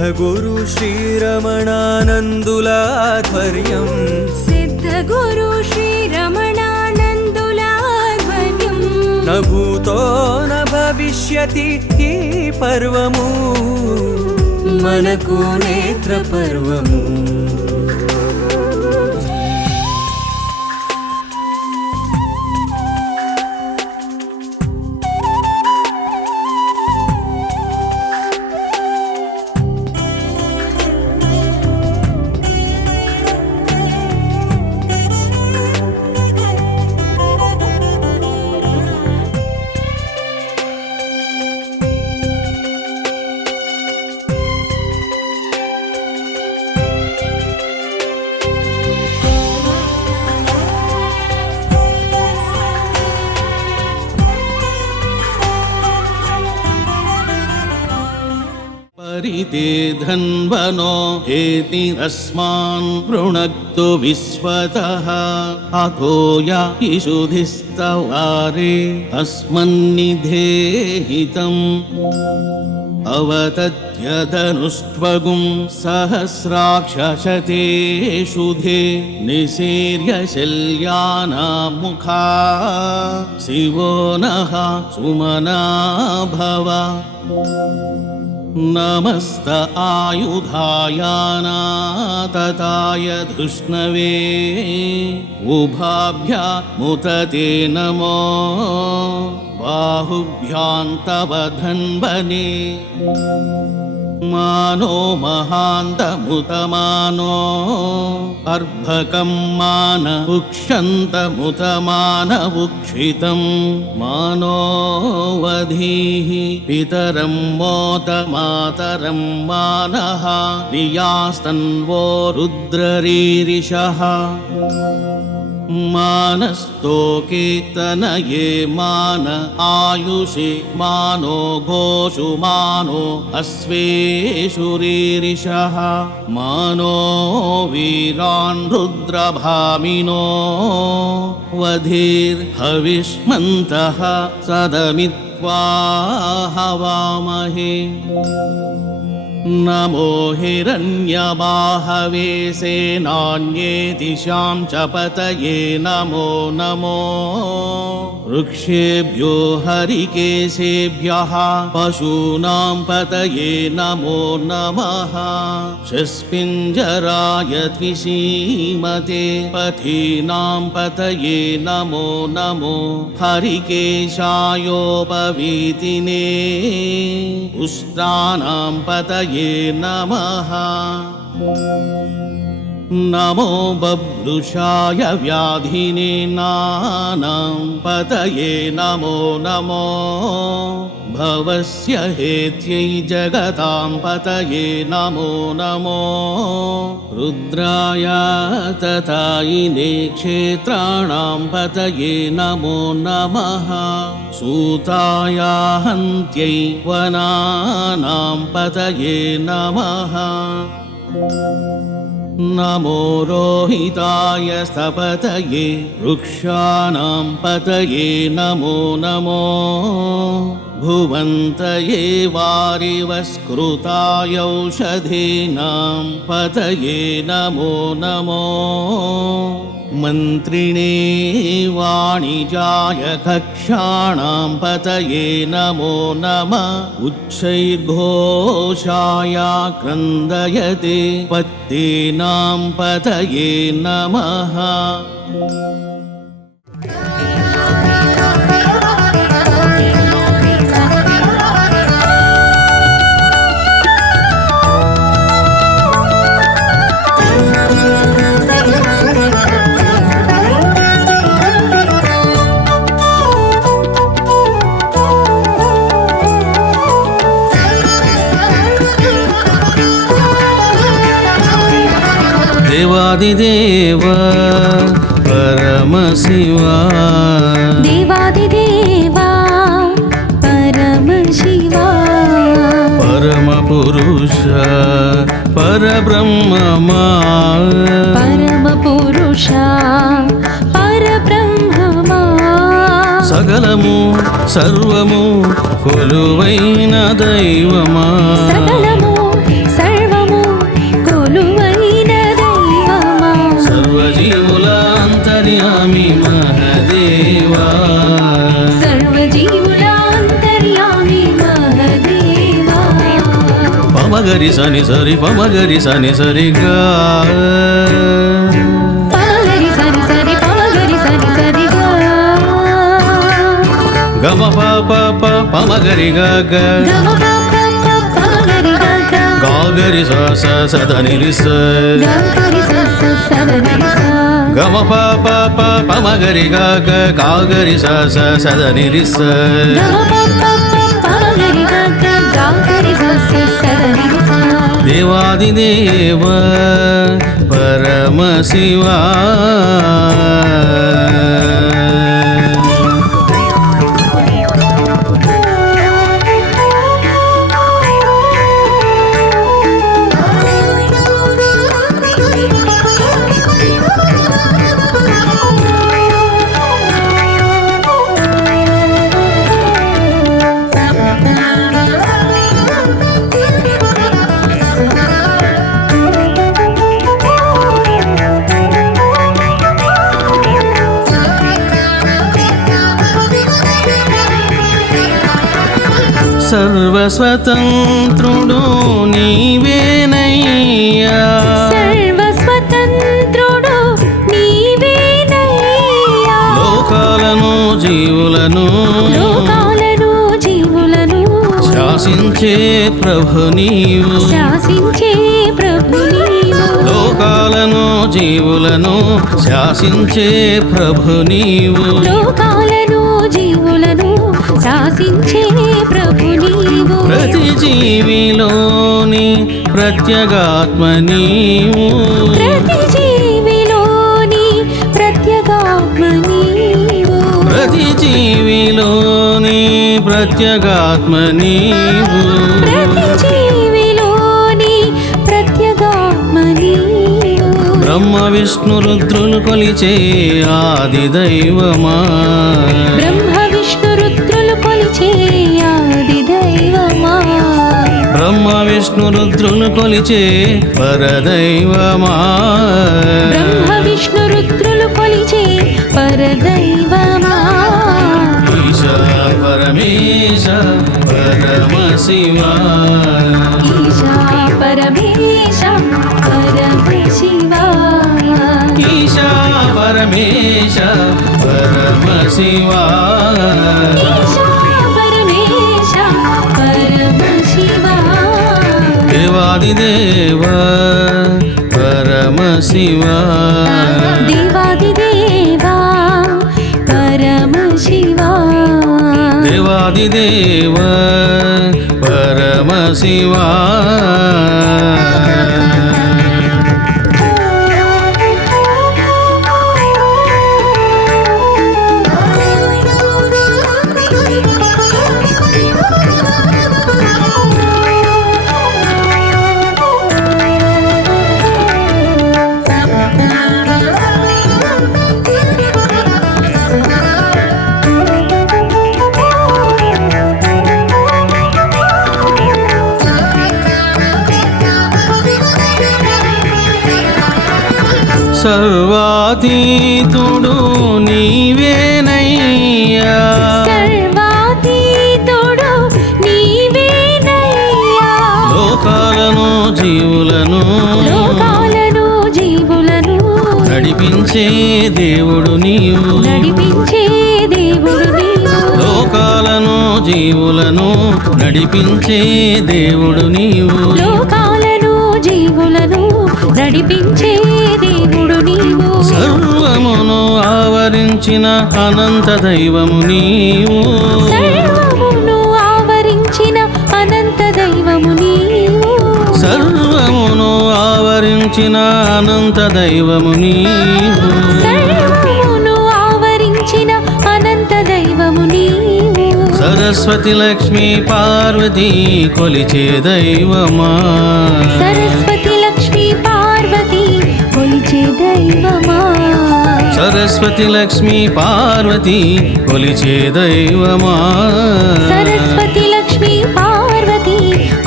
सिद्धगुरु श्रीरमणानन्दुलाध्वर्यं सिद्धगुरु श्रीरमणानन्दुलाध्वर्यं न भूतो न भविष्यति ई पर्वमु मनकु नेत्रपर्वमु परिते धन्वनो हेतिरस्मान् वृणक्तु विश्वतः अतो या इषुधिस्तवारे अस्मन्निधेहितम् अवतत्यदनुष्वगुं सहस्राक्षशते शुधे निसेर्य शल्यानामुखा शिवो नः सुमना भव नमस्त आयुधायानातताय धृष्णवे उभाभ्यामुत ते नमो बाहुभ्यां तव धन्वने मानो महान्तमुतमानो अर्भकं मान उक्षन्तमुतमानवुक्षितं मानो वधीः पितरं मोत मातरं मानः प्रियास्तन्वो रुद्ररीरिषः मानस्तोके तनये मान आयुषे मानो घोषु मानो अश्वेषु रीरिषः मानो वीरान् रुद्रभामिनो वधीर्हविष्मन्तः सदमित्वा हवामहे नमो हिरण्यबाहवे सेनान्ये दिशां च पतये नमो नमो वृक्षेभ्यो हरिकेशेभ्यः पशूनां पतये नमो नमः शस्पिञ्जराय द्विषीमते पथीनां पतये नमो नमो हरिकेशायोपवीतिने उष्ट्राणां पतये नमः नमो बभ्रुषाय व्याधिने नानां पतये नमो नमो भवस्य हेत्यै जगतां पतये नमो नमो रुद्राय तथायिने क्षेत्राणां पतये नमो नमः सूताय हन्त्यै वनानां पतये नमः नमो रोहिताय सपतये वृक्षाणां पतये नमो नमो भुवन्तये वारिवस्कृताय औषधीनां पतये नमो नमो मन्त्रिणे वाणिजाय कक्षाणां पतये नमो नमः उच्चैर्घोषाय क्रन्दयते पत्तेनां पतये नमः देवादिदेव परमशिवा देवादिदेवा परमशिवा परमपुरुष परब्रह्ममा परमपुरुष परब्रह्ममा सकलमु सर्वमु కొలువైన దైవమా सकलमु सर्व పమగరి సని సరి పమగరి సని సరిగా పమగరి సరి సరి పమగరి సరి సరిగా గమ ప పమగరి గగ గమ ప పమగరి గగ గాగరి స సదని రిస గరి స సదని స గమ ప పమగరి గగ గాగరి స సదని రిస గమ ప పమగరి గగ గరి స సదని స దేవాదిదేవ పరమశివా సర్వస్వతంత్రుడు నీవేనయ్యా సర్వస్వతంత్రుడు నీవేనయ్యా లోకాలను జీవులను శాసించే ప్రభు నీవు శాసించే ప్రభు నీవు లోకాలను జీవులను శాసించే ప్రభు నీవు లోకాలను జీవులను శాసించే ప్రభు నీవు ప్రతి జీవిలోని ప్రత్యేగాత్మ నీవు ప్రతి జీవిలోని ప్రత్యేగాత్మ నీవు ప్రతి జీవిలోని ప్రత్యేగాత్మ నీవు ప్రతి జీవిలోని ప్రత్యేగాత్మ నీవు బ్రహ్మ విష్ణు రుద్రులు కొలిచే ఆది దైవమా బ్రహ్మ విష్ణు రుద్రులు కొలిచే ఆది దైవమా బ్రహ్మ విష్ణు రుద్రులు కొలిచే పరదైవమా బ్రహ్మ విష్ణు రుద్రులు కొలిచే పరదైవమా ఈశ పరమేశ పరమశివా ఈశా పరమేశ పరమశివా ఈశ పరమేశ పరమశివా ఈశా పరమేశ పరమశివా దేవాదిదేవ పరమశివా దేవాదిదేవా పరమశివా దేవాదిదేవ పరమశివా సర్వాతీతుడు నీవేనయ్యా సర్వాతీతుడు నీవేనయ్యా లోకాలను జీవులను నడిపించే దేవుడు నీవు నడిపించే దేవుడు నీవు లోకాలను జీవులను నడిపించే దేవుడు నీవు లోకాలను జీవులను నడిపించే దేవుడు నీవు సర్వమును ఆవరించిన అనంత దైవము నీవు సర్వమును ఆవరించిన అనంత దైవము నీవు సర్వమును ఆవరించిన అనంత దైవము నీవు సర్వమును ఆవరించిన అనంత దైవము నీవు సరస్వతి లక్ష్మీ పార్వతీ కొలిచే దైవమా సరస్వతి లక్ష్మీ పార్వతి కొలిచే దైవమా సరస్వతి లక్ష్మీ పార్వతీ కొలిచే దైవమా సరస్వతి లక్ష్మీ పార్వతి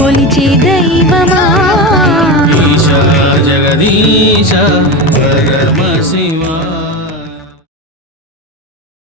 కొలిచే దైవమా ఈశ జగదీశ